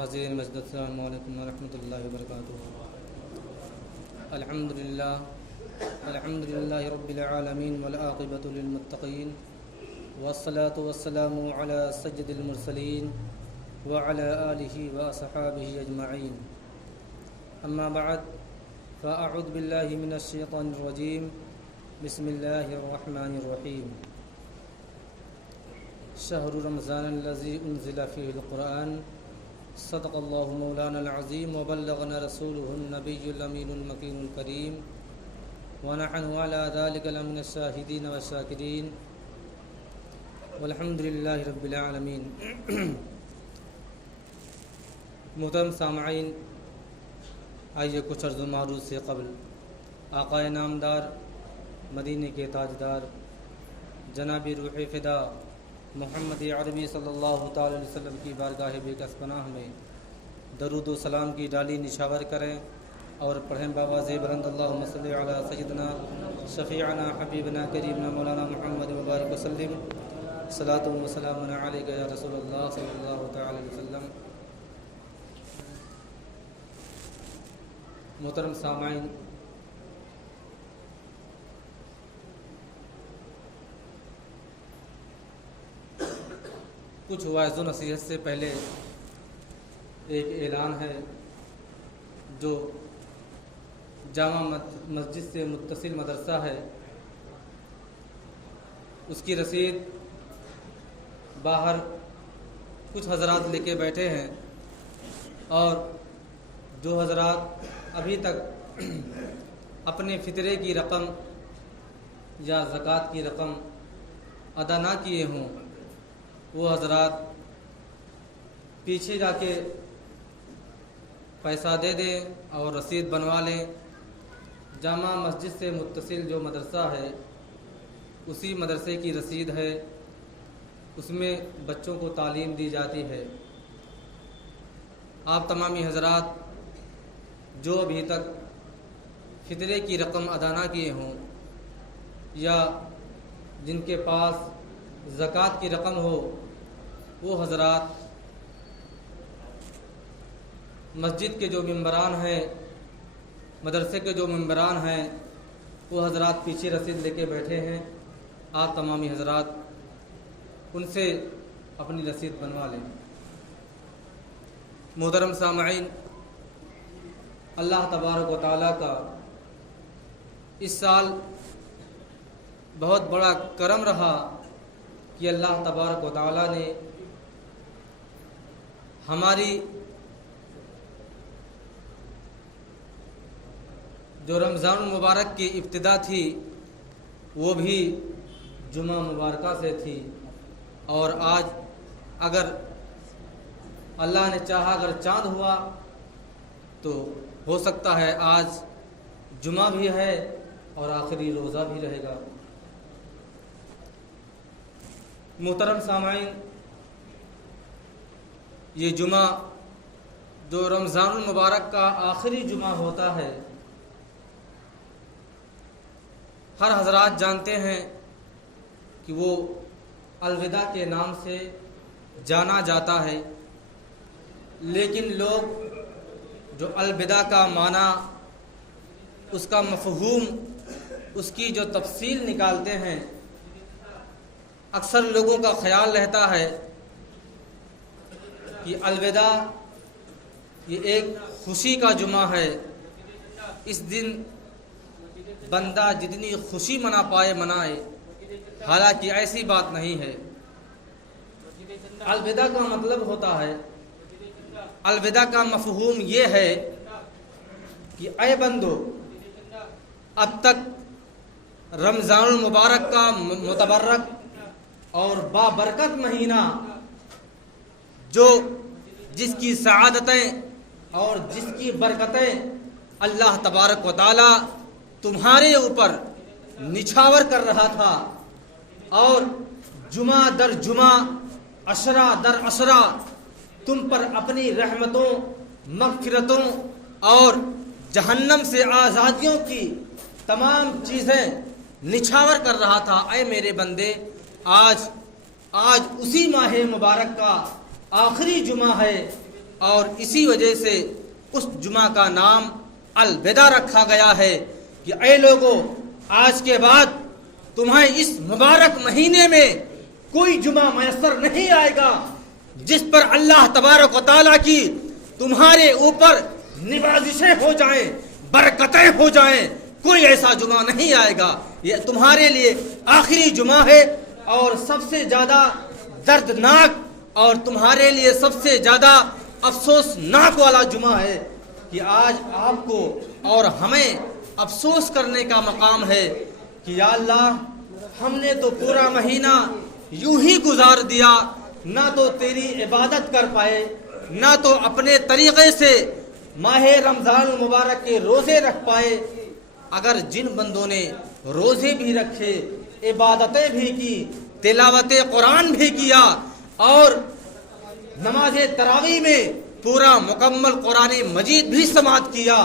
حاضرین مسجد، السلام علیکم ورحمۃ اللہ وبرکاتہ۔ الحمدللہ رب العالمین والعاقبۃ للمتقین والصلاة والسلام علی سید المرسلین وعلی آلہ واصحابہ اجمعین، اما بعد فاعوذ باللہ من الشیطان الرجیم، بسم اللہ الرحمن الرحیم۔ شہر رمضان الذی انزل فیہ القرآن، صدق اللہ مولانا العظیم وبلغنا رسولہ النبی الامین المکین الکریم، ونحن علی ذلک لمن الشاہدین والشاکرین، والحمد للہ رب العالمین۔ محترم سامعین، آئیے کچھ عرض و معروض سے قبل آقائے نامدار، مدینے کے تاجدار، جناب روح فدا محمد عربی صلی اللہ تعالی علیہ وسلم کی بارگاہ بے کس پناہ میں درود و سلام کی ڈالی نشاور کریں اور پڑھیں بآواز بلند اللہم صلی علی سیدنا شفیعنا حبیبنا قریبنا مولانا محمد مبارک وسلم، صلاۃ و سلام علیک یا رسول اللہ صلی اللہ تعالی علیہ وسلم۔ محترم سامعین، کچھ واعظ و نصیحت سے پہلے ایک اعلان ہے جو جامع مسجد سے متصل مدرسہ ہے، اس کی رسید باہر کچھ حضرات لے کے بیٹھے ہیں، اور جو حضرات ابھی تک اپنے فطرے کی رقم یا زکوٰۃ کی رقم ادا نہ کیے ہوں، وہ حضرات پیچھے جا کے پیسہ دے دیں اور رسید بنوا لیں۔ جامع مسجد سے متصل جو مدرسہ ہے اسی مدرسے کی رسید ہے، اس میں بچوں کو تعلیم دی جاتی ہے۔ آپ تمامی حضرات جو ابھی تک فطرے کی رقم ادا نہ کیے ہوں یا جن کے پاس زکوٰۃ کی رقم ہو، وہ حضرات مسجد کے جو ممبران ہیں، مدرسے کے جو ممبران ہیں، وہ حضرات پیچھے رسید لے کے بیٹھے ہیں۔ آپ تمامی حضرات ان سے اپنی رسید بنوا لیں۔ محترم سامعین، اللہ تبارک و تعالیٰ کا اس سال بہت بڑا کرم رہا کہ اللہ تبارک و تعالیٰ نے ہماری جو رمضان المبارک کی ابتدا تھی وہ بھی جمعہ مبارکہ سے تھی، اور آج اگر اللہ نے چاہا اگر چاند ہوا تو ہو سکتا ہے آج جمعہ بھی ہے اور آخری روزہ بھی رہے گا۔ محترم سامعین، یہ جمعہ جو رمضان المبارک کا آخری جمعہ ہوتا ہے، ہر حضرات جانتے ہیں کہ وہ الوداع کے نام سے جانا جاتا ہے، لیکن لوگ جو الوداع کا معنی، اس کا مفہوم، اس کی جو تفصیل نکالتے ہیں، اکثر لوگوں کا خیال رہتا ہے کہ الوداع یہ ایک خوشی کا جمعہ ہے، اس دن بندہ جتنی خوشی منا پائے منائے، حالانکہ ایسی بات نہیں ہے۔ الوداع کا مطلب ہوتا ہے، الوداع کا مفہوم یہ ہے کہ اے بندو، اب تک رمضان المبارک کا متبرک اور بابرکت مہینہ، جو جس کی سعادتیں اور جس کی برکتیں اللہ تبارک و تعالی تمہارے اوپر نچھاور کر رہا تھا، اور جمعہ در جمعہ، عشرہ در عشرہ تم پر اپنی رحمتوں، مغفرتوں اور جہنم سے آزادیوں کی تمام چیزیں نچھاور کر رہا تھا۔ اے میرے بندے، آج اسی ماہ مبارک کا آخری جمعہ ہے، اور اسی وجہ سے اس جمعہ کا نام الوداع رکھا گیا ہے کہ اے لوگوں، آج کے بعد تمہیں اس مبارک مہینے میں کوئی جمعہ میسر نہیں آئے گا جس پر اللہ تبارک و تعالیٰ کی تمہارے اوپر نوازشیں ہو جائیں، برکتیں ہو جائیں۔ کوئی ایسا جمعہ نہیں آئے گا، یہ تمہارے لیے آخری جمعہ ہے اور سب سے زیادہ دردناک اور تمہارے لیے سب سے زیادہ افسوسناک والا جمعہ ہے کہ آج آپ کو اور ہمیں افسوس کرنے کا مقام ہے کہ یا اللہ، ہم نے تو پورا مہینہ یوں ہی گزار دیا، نہ تو تیری عبادت کر پائے، نہ تو اپنے طریقے سے ماہ رمضان المبارک کے روزے رکھ پائے۔ اگر جن بندوں نے روزے بھی رکھے، عبادتیں بھی کی، تلاوت قرآن بھی کیا اور نماز تراویح میں پورا مکمل قرآن مجید بھی سماعت کیا،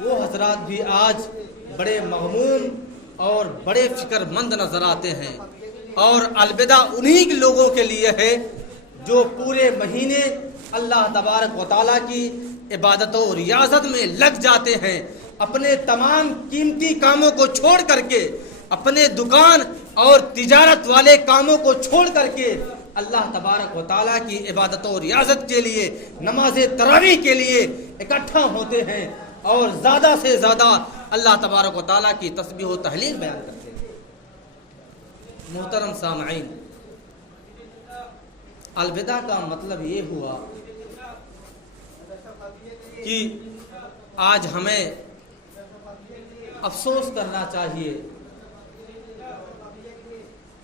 وہ حضرات بھی آج بڑے مغموم اور بڑے فکر مند نظر آتے ہیں۔ اور الوداع انہی لوگوں کے لیے ہے جو پورے مہینے اللہ تبارک و تعالیٰ کی عبادت و ریاضت میں لگ جاتے ہیں، اپنے تمام قیمتی کاموں کو چھوڑ کر کے، اپنے دکان اور تجارت والے کاموں کو چھوڑ کر کے اللہ تبارک و تعالیٰ کی عبادت و ریاضت کے لیے، نماز تراویح کے لیے اکٹھا ہوتے ہیں اور زیادہ سے زیادہ اللہ تبارک و تعالیٰ کی تسبیح و تہلیل بیان کرتے ہیں۔ محترم سامعین، الوداع کا مطلب یہ ہوا کہ آج ہمیں افسوس کرنا چاہیے،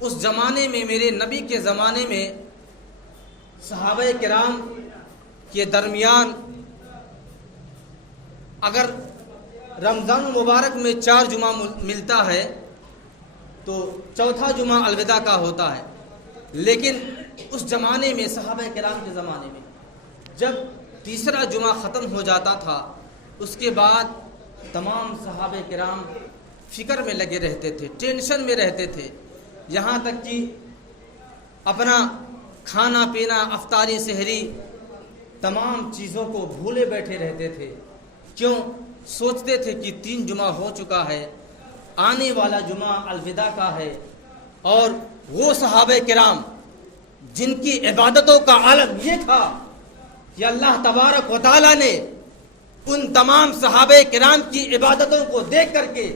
اس زمانے میں، میرے نبی کے زمانے میں صحابہ کرام کے درمیان اگر رمضان المبارک میں 4 جمعہ ملتا ہے تو چوتھا جمعہ الوداع کا ہوتا ہے، لیکن اس زمانے میں صحابہ کرام کے زمانے میں جب تیسرا جمعہ ختم ہو جاتا تھا، اس کے بعد تمام صحابہ کرام فکر میں لگے رہتے تھے، ٹینشن میں رہتے تھے، یہاں تک کہ اپنا کھانا پینا، افطاری سحری، تمام چیزوں کو بھولے بیٹھے رہتے تھے۔ کیوں؟ سوچتے تھے کہ 3 جمعہ ہو چکا ہے، آنے والا جمعہ الوداع کا ہے، اور وہ صحابہ کرام جن کی عبادتوں کا عالم یہ تھا کہ اللہ تبارک و تعالیٰ نے ان تمام صحابہ کرام کی عبادتوں کو دیکھ کر کے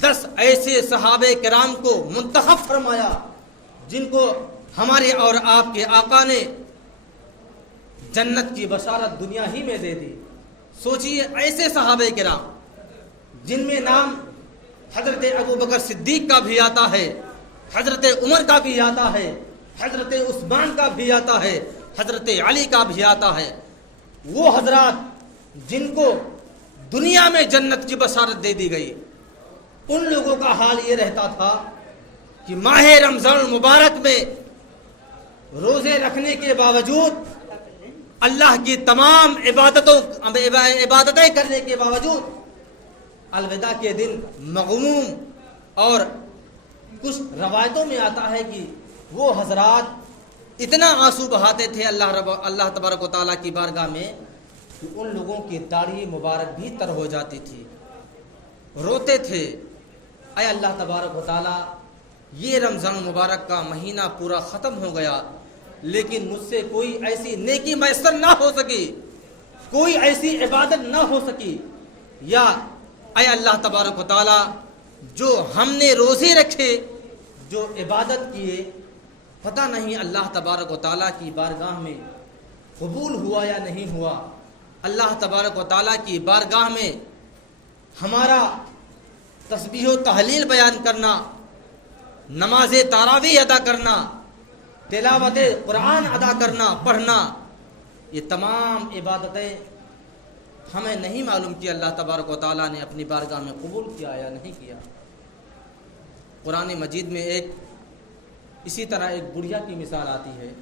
10 ایسے صحابہ کرام کو منتخب فرمایا جن کو ہمارے اور آپ کے آقا نے جنت کی بشارت دنیا ہی میں دے دی۔ سوچئے، ایسے صحابہ کرام جن میں نام حضرت ابوبکر صدیق کا بھی آتا ہے، حضرت عمر کا بھی آتا ہے، حضرت عثمان کا بھی آتا ہے، حضرت علی کا بھی آتا ہے، وہ حضرات جن کو دنیا میں جنت کی بشارت دے دی گئی، ان لوگوں کا حال یہ رہتا تھا کہ ماہ رمضان المبارک میں روزے رکھنے کے باوجود، اللہ کی تمام عبادتیں کرنے کے باوجود الوداع کے دن مغموم، اور کچھ روایتوں میں آتا ہے کہ وہ حضرات اتنا آنسو بہاتے تھے اللہ تبارک و تعالیٰ کی بارگاہ میں کہ ان لوگوں کی داڑھی مبارک بھی تر ہو جاتی تھی، روتے تھے، اے اللہ تبارک و تعالیٰ، یہ رمضان مبارک کا مہینہ پورا ختم ہو گیا، لیکن مجھ سے کوئی ایسی نیکی میسر نہ ہو سکی، کوئی ایسی عبادت نہ ہو سکی، یا اے اللہ تبارک و تعالیٰ، جو ہم نے روزے رکھے، جو عبادت کیے، پتہ نہیں اللہ تبارک و تعالیٰ کی بارگاہ میں قبول ہوا یا نہیں ہوا۔ اللہ تبارک و تعالیٰ کی بارگاہ میں ہمارا تسبیح و تہلیل بیان کرنا، نماز تراویح ادا کرنا، تلاوت قرآن ادا کرنا، پڑھنا، یہ تمام عبادتیں ہمیں نہیں معلوم کہ اللہ تبارک و تعالیٰ نے اپنی بارگاہ میں قبول کیا یا نہیں کیا۔ قرآن مجید میں اسی طرح ایک بڑھیا کی مثال آتی ہے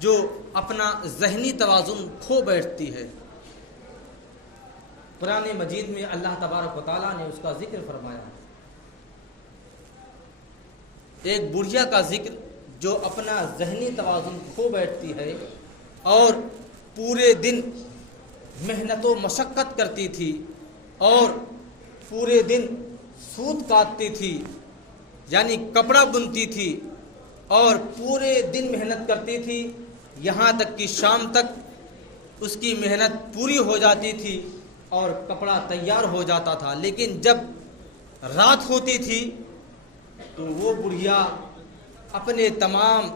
جو اپنا ذہنی توازن کھو بیٹھتی ہے۔ قرآن مجید میں اللہ تبارک و تعالیٰ نے اس کا ذکر فرمایا، ایک بڑھیا کا ذکر جو اپنا ذہنی توازن کھو بیٹھتی ہے اور پورے دن محنت و مشقت کرتی تھی اور پورے دن سوت کاٹتی تھی، یعنی کپڑا بنتی تھی اور پورے دن محنت کرتی تھی، یہاں تک کہ شام تک اس کی محنت پوری ہو جاتی تھی اور کپڑا تیار ہو جاتا تھا، لیکن جب رات ہوتی تھی تو وہ بڑھیا اپنے تمام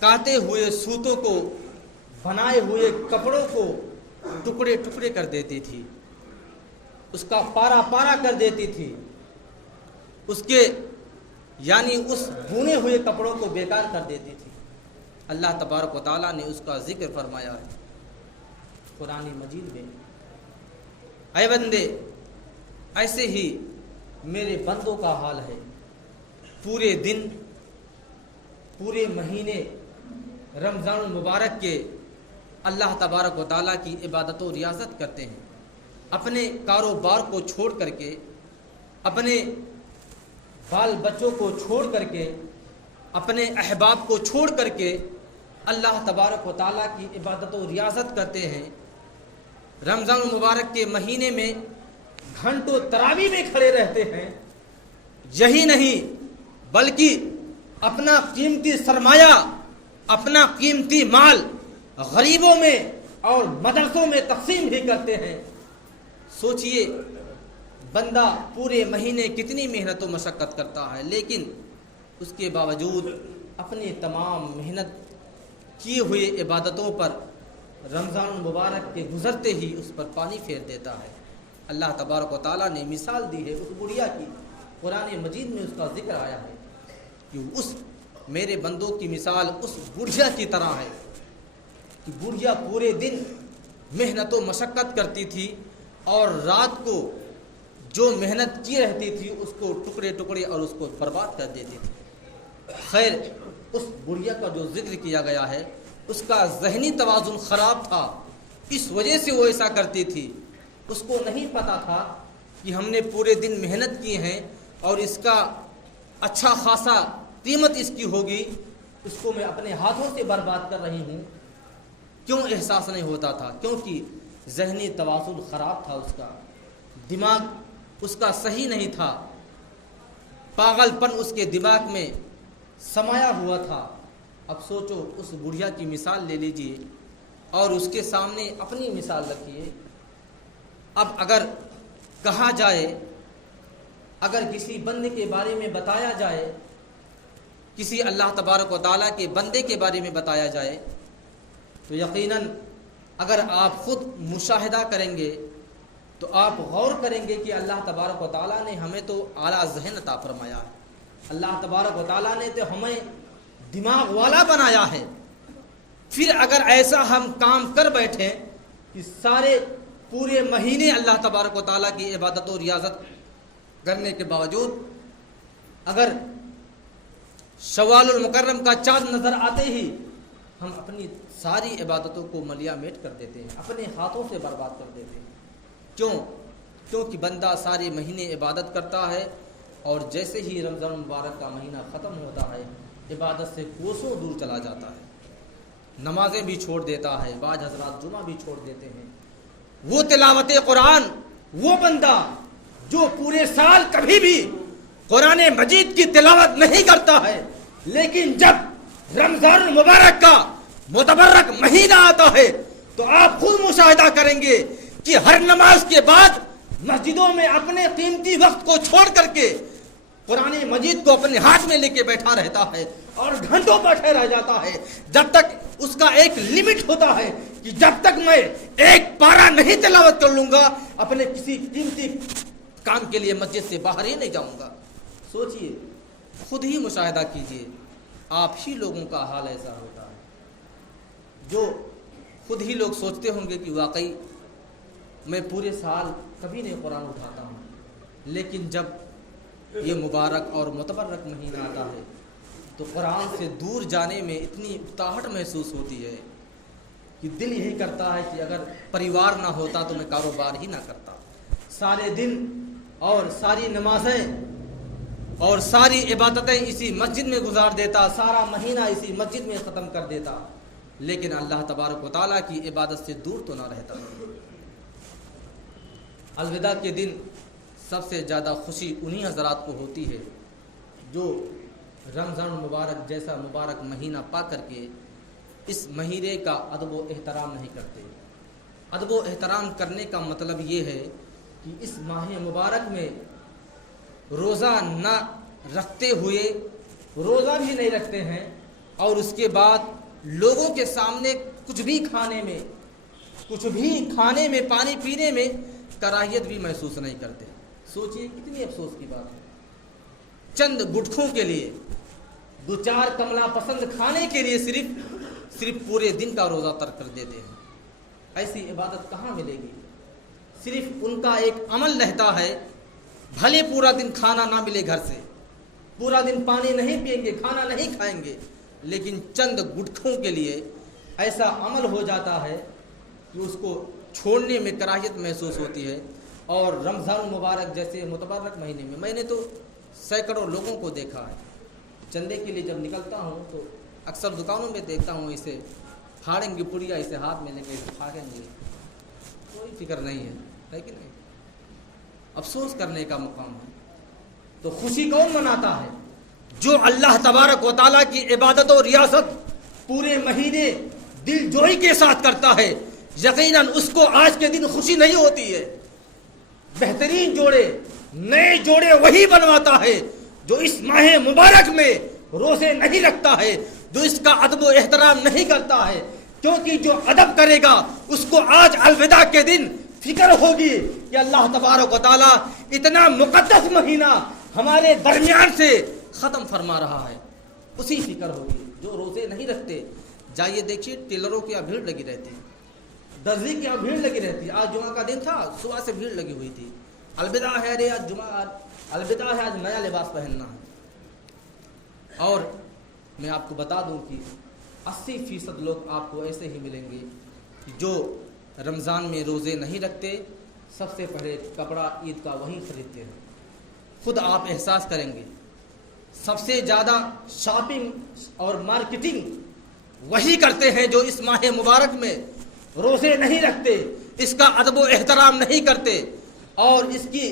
کاٹے ہوئے سوتوں کو، بنائے ہوئے کپڑوں کو ٹکڑے ٹکڑے کر دیتی تھی، اس کا پارا پارا کر دیتی تھی، اس کے یعنی اس بنے ہوئے کپڑوں کو بیکار کر دیتی تھی۔ اللہ تبارک و تعالیٰ نے اس کا ذکر فرمایا ہے قرآن مجید میں، اے بندے ایسے ہی میرے بندوں کا حال ہے، پورے دن پورے مہینے رمضان المبارک کے اللہ تبارک و تعالیٰ کی عبادت و ریاضت کرتے ہیں، اپنے کاروبار کو چھوڑ کر کے، اپنے بال بچوں کو چھوڑ کر کے، اپنے احباب کو چھوڑ کر کے اللہ تبارک و تعالیٰ کی عبادت و ریاضت کرتے ہیں۔ رمضان المبارک کے مہینے میں گھنٹوں تراویح میں کھڑے رہتے ہیں، یہی نہیں بلکہ اپنا قیمتی سرمایہ، اپنا قیمتی مال غریبوں میں اور مدرسوں میں تقسیم بھی کرتے ہیں۔ سوچئے بندہ پورے مہینے کتنی محنت و مشقت کرتا ہے، لیکن اس کے باوجود اپنی تمام محنت کیے ہوئے عبادتوں پر رمضان المبارک کے گزرتے ہی اس پر پانی پھیر دیتا ہے۔ اللہ تبارک و تعالیٰ نے مثال دی ہے اس بڑھیا کی، قرآن مجید میں اس کا ذکر آیا ہے کہ اس میرے بندوں کی مثال اس بڑھیا کی طرح ہے کہ بڑھیا پورے دن محنت و مشقت کرتی تھی اور رات کو جو محنت کی رہتی تھی اس کو ٹکڑے ٹکڑے اور اس کو برباد کر دیتی تھی۔ خیر، اس بڑھیا کا جو ذکر کیا گیا ہے اس کا ذہنی توازن خراب تھا، اس وجہ سے وہ ایسا کرتی تھی۔ اس کو نہیں پتا تھا کہ ہم نے پورے دن محنت کی ہیں اور اس کا اچھا خاصا قیمت اس کی ہوگی، اس کو میں اپنے ہاتھوں سے برباد کر رہی ہوں۔ کیوں احساس نہیں ہوتا تھا؟ کیونکہ ذہنی توازن خراب تھا، اس کا دماغ اس کا صحیح نہیں تھا، پاگل پن اس کے دماغ میں سمایا ہوا تھا۔ اب سوچو اس بڑھیا کی مثال لے لیجئے اور اس کے سامنے اپنی مثال رکھیے۔ اب اگر کہا جائے، اگر کسی بندے کے بارے میں بتایا جائے، کسی اللہ تبارک و تعالیٰ کے بندے کے بارے میں بتایا جائے تو یقیناً اگر آپ خود مشاہدہ کریں گے تو آپ غور کریں گے کہ اللہ تبارک و تعالیٰ نے ہمیں تو اعلیٰ ذہن عطا فرمایا ہے، اللہ تبارک و تعالیٰ نے تو ہمیں دماغ والا بنایا ہے۔ پھر اگر ایسا ہم کام کر بیٹھیں کہ سارے پورے مہینے اللہ تبارک و تعالیٰ کی عبادت و ریاضت کرنے کے باوجود اگر شوال المکرم کا چاند نظر آتے ہی ہم اپنی ساری عبادتوں کو ملیا میٹ کر دیتے ہیں، اپنے ہاتھوں سے برباد کر دیتے ہیں۔ کیونکہ بندہ سارے مہینے عبادت کرتا ہے اور جیسے ہی رمضان مبارک کا مہینہ ختم ہوتا ہے عبادت سے کوسوں دور چلا جاتا ہے، نمازیں بھی چھوڑ دیتا ہے، بعض حضرات جمعہ بھی چھوڑ دیتے ہیں۔ وہ تلاوت قرآن، وہ بندہ جو پورے سال کبھی بھی قرآن مجید کی تلاوت نہیں کرتا ہے، لیکن جب رمضان المبارک کا متبرک مہینہ آتا ہے تو آپ خود مشاہدہ کریں گے کہ ہر نماز کے بعد مسجدوں میں اپنے قیمتی وقت کو چھوڑ کر کے قرآن مجید کو اپنے ہاتھ میں لے کے بیٹھا رہتا ہے اور گھنٹوں بیٹھے رہ جاتا ہے، جب تک اس کا ایک لمٹ ہوتا ہے کہ جب تک میں ایک پارہ نہیں تلاوت کر لوں گا اپنے کسی قیمتی کام کے لیے مسجد سے باہر ہی نہیں جاؤں گا۔ سوچئے، خود ہی مشاہدہ کیجئے، آپ ہی لوگوں کا حال ایسا ہوتا ہے جو خود ہی لوگ سوچتے ہوں گے کہ واقعی میں پورے سال کبھی نہیں قرآن اٹھاتا ہوں، لیکن جب یہ مبارک اور متبرک مہینہ آتا ہے تو قرآن سے دور جانے میں اتنی اکتاہٹ محسوس ہوتی ہے کہ دل یہی کرتا ہے کہ اگر پریوار نہ ہوتا تو میں کاروبار ہی نہ کرتا۔ سارے دن اور ساری نمازیں اور ساری عبادتیں اسی مسجد میں گزار دیتا، سارا مہینہ اسی مسجد میں ختم کر دیتا، لیکن اللہ تبارک و تعالیٰ کی عبادت سے دور تو نہ رہتا۔ الوداع کے دن سب سے زیادہ خوشی انہی حضرات کو ہوتی ہے جو رمضان مبارک جیسا مبارک مہینہ پا کر کے اس مہینے کا ادب و احترام نہیں کرتے۔ ادب و احترام کرنے کا مطلب یہ ہے کہ اس ماہ مبارک میں روزہ نہ رکھتے ہوئے روزہ بھی نہیں رکھتے ہیں، اور اس کے بعد لوگوں کے سامنے کچھ بھی کھانے میں پانی پینے میں کراہیت بھی محسوس نہیں کرتے۔ سوچئے کتنی افسوس کی بات ہے، چند گٹکھوں کے لیے، دو چار کملا پسند کھانے کے لیے صرف پورے دن کا روزہ ترک کر دیتے ہیں۔ ایسی عبادت کہاں ملے گی؟ صرف ان کا ایک عمل رہتا ہے، بھلے پورا دن کھانا نہ ملے گھر سے، پورا دن پانی نہیں پئیں گے، کھانا نہیں کھائیں گے، لیکن چند گٹکھوں کے لیے ایسا عمل ہو جاتا ہے کہ اس کو چھوڑنے میں کراہیت محسوس ہوتی ہے۔ اور رمضان مبارک جیسے متبرک مہینے میں میں نے تو سینکڑوں لوگوں کو دیکھا ہے، چندے کے لیے جب نکلتا ہوں تو اکثر دکانوں میں دیکھتا ہوں، اسے پھاڑیں گے پڑیا، اسے ہاتھ میں لیں گے، اسے پھاڑیں گے، کوئی فکر نہیں ہے کہ نہیں؟ افسوس کرنے کا مقام ہے۔ تو خوشی کون مناتا ہے؟ جو اللہ تبارک و تعالیٰ کی عبادت و ریاست پورے مہینے دل جوئی کے ساتھ کرتا ہے، یقیناً اس کو آج کے دن خوشی نہیں ہوتی ہے۔ بہترین جوڑے، نئے جوڑے وہی بنواتا ہے جو اس ماہ مبارک میں روزے نہیں رکھتا ہے، جو اس کا ادب و احترام نہیں کرتا ہے، کیونکہ جو ادب کرے گا اس کو آج الوداع کے دن فکر ہوگی کہ اللہ تبارک و تعالیٰ اتنا مقدس مہینہ ہمارے درمیان سے ختم فرما رہا ہے، اسی فکر ہوگی۔ جو روزے نہیں رکھتے، جائیے دیکھیے ٹیلروں کی بھیڑ لگی رہتی ہے، درزی کی بھیڑ لگی رہتی ہے۔ آج جمعہ کا دن تھا، صبح سے بھیڑ لگی ہوئی تھی، الوداع ہے، ارے آج جمعہ، الوداع ہے، آج نیا لباس پہننا ہے۔ اور میں آپ کو بتا دوں کہ 80% لوگ آپ کو ایسے ہی ملیں گے جو رمضان میں روزے نہیں رکھتے، سب سے پہلے کپڑا عید کا وہی خریدتے ہیں۔ خود آپ احساس کریں گے، سب سے زیادہ شاپنگ اور مارکیٹنگ وہی کرتے ہیں جو اس ماہ مبارک میں روزے نہیں رکھتے، اس کا ادب و احترام نہیں کرتے، اور اس کی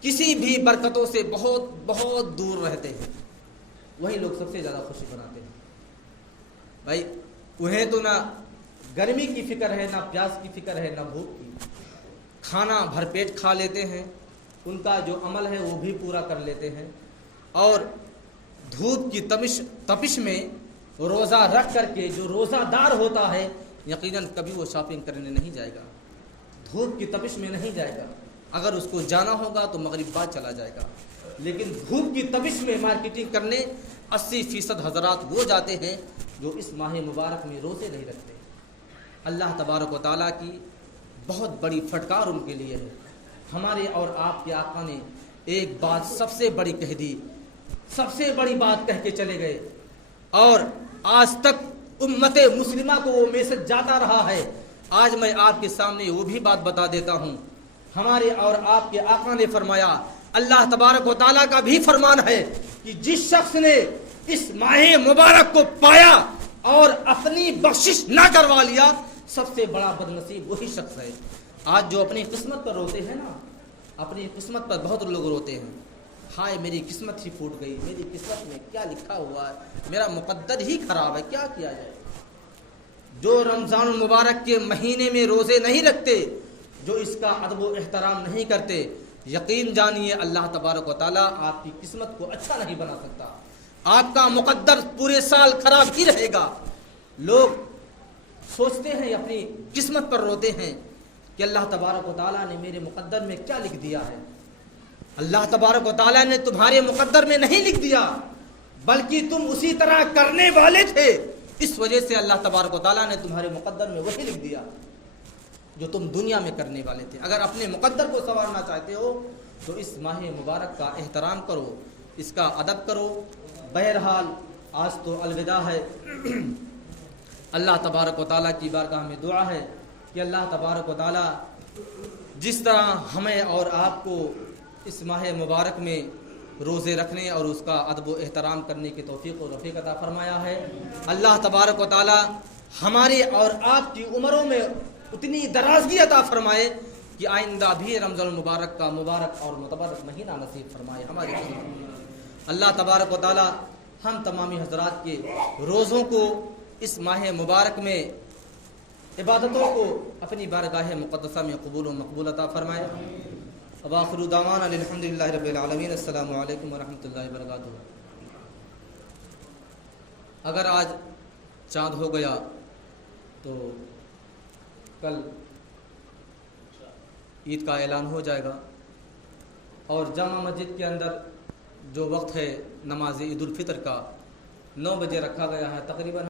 کسی بھی برکتوں سے بہت بہت دور رہتے ہیں۔ وہی لوگ سب سے زیادہ خوشی مناتے ہیں۔ بھائی انہیں تو نہ گرمی کی فکر ہے، نہ پیاس کی فکر ہے، نہ بھوک کی، کھانا بھر پیٹ کھا لیتے ہیں، ان کا جو عمل ہے وہ بھی پورا کر لیتے ہیں، اور دھوپ کی تپش میں روزہ رکھ کر کے جو روزہ دار ہوتا ہے یقیناً کبھی وہ شاپنگ کرنے نہیں جائے گا، دھوپ کی تپش میں نہیں جائے گا۔ اگر اس کو جانا ہوگا تو مغرب بعد چلا جائے گا، لیکن دھوپ کی تپش میں مارکیٹنگ کرنے 80% حضرات وہ جاتے ہیں جو اس ماہ مبارک میں روزے نہیں رکھتے۔ اللہ تبارک و تعالیٰ کی بہت بڑی پھٹکار ان کے لیے ہے۔ ہمارے اور آپ کے آقا نے ایک بات سب سے بڑی کہہ دی، سب سے بڑی بات کہہ کے چلے گئے، اور آج تک امت مسلمہ کو وہ میسج جاتا رہا ہے۔ آج میں آپ کے سامنے وہ بھی بات بتا دیتا ہوں۔ ہمارے اور آپ کے آقا نے فرمایا، اللہ تبارک و تعالیٰ کا بھی فرمان ہے کہ جس شخص نے اس ماہ مبارک کو پایا اور اپنی بخشش نہ کروا لیا، سب سے بڑا بدنصیب وہی شخص ہے۔ آج جو اپنی قسمت پر روتے ہیں نا، اپنی قسمت پر بہت لوگ روتے ہیں، ہائے میری قسمت ہی پھوٹ گئی، میری قسمت میں کیا لکھا ہوا ہے، میرا مقدر ہی خراب ہے، کیا کیا جائے۔ جو رمضان المبارک کے مہینے میں روزے نہیں رکھتے، جو اس کا ادب و احترام نہیں کرتے، یقین جانیے اللہ تبارک و تعالیٰ آپ کی قسمت کو اچھا نہیں بنا سکتا، آپ کا مقدر پورے سال خراب ہی رہے گا۔ لوگ سوچتے ہیں، اپنی قسمت پر روتے ہیں کہ اللہ تبارک و تعالیٰ نے میرے مقدر میں کیا لکھ دیا ہے۔ اللہ تبارک و تعالیٰ نے تمہارے مقدر میں نہیں لکھ دیا، بلکہ تم اسی طرح کرنے والے تھے، اس وجہ سے اللہ تبارک و تعالیٰ نے تمہارے مقدر میں وہی لکھ دیا جو تم دنیا میں کرنے والے تھے۔ اگر اپنے مقدر کو سنوارنا چاہتے ہو تو اس ماہ مبارک کا احترام کرو، اس کا ادب کرو۔ بہرحال آج تو الوداع ہے۔ اللہ تبارک و تعالیٰ کی بارگاہ میں دعا ہے کہ اللہ تبارک و تعالیٰ جس طرح ہمیں اور آپ کو اس ماہ مبارک میں روزے رکھنے اور اس کا ادب و احترام کرنے کی توفیق و رفیق عطا فرمایا ہے۔ اللہ تبارک و تعالی ہماری اور آپ کی عمروں میں اتنی درازگی عطا فرمائے کہ آئندہ بھی رمضان المبارک کا مبارک اور متبرک مہینہ نصیب فرمائے ہماری خدمت۔ اللہ تبارک و تعالی ہم تمامی حضرات کے روزوں کو اس ماہ مبارک میں عبادتوں کو اپنی بارگاہ مقدسہ میں قبول و مقبول عطا فرمائے۔ وآخر دعوانا الحمدللہ رب العالمین۔ السلام علیکم ورحمۃ اللہ وبرکاتہ۔ اگر آج چاند ہو گیا تو کل عید کا اعلان ہو جائے گا، اور جامع مسجد کے اندر جو وقت ہے نماز عید الفطر کا 9 بجے رکھا گیا ہے، تقریباً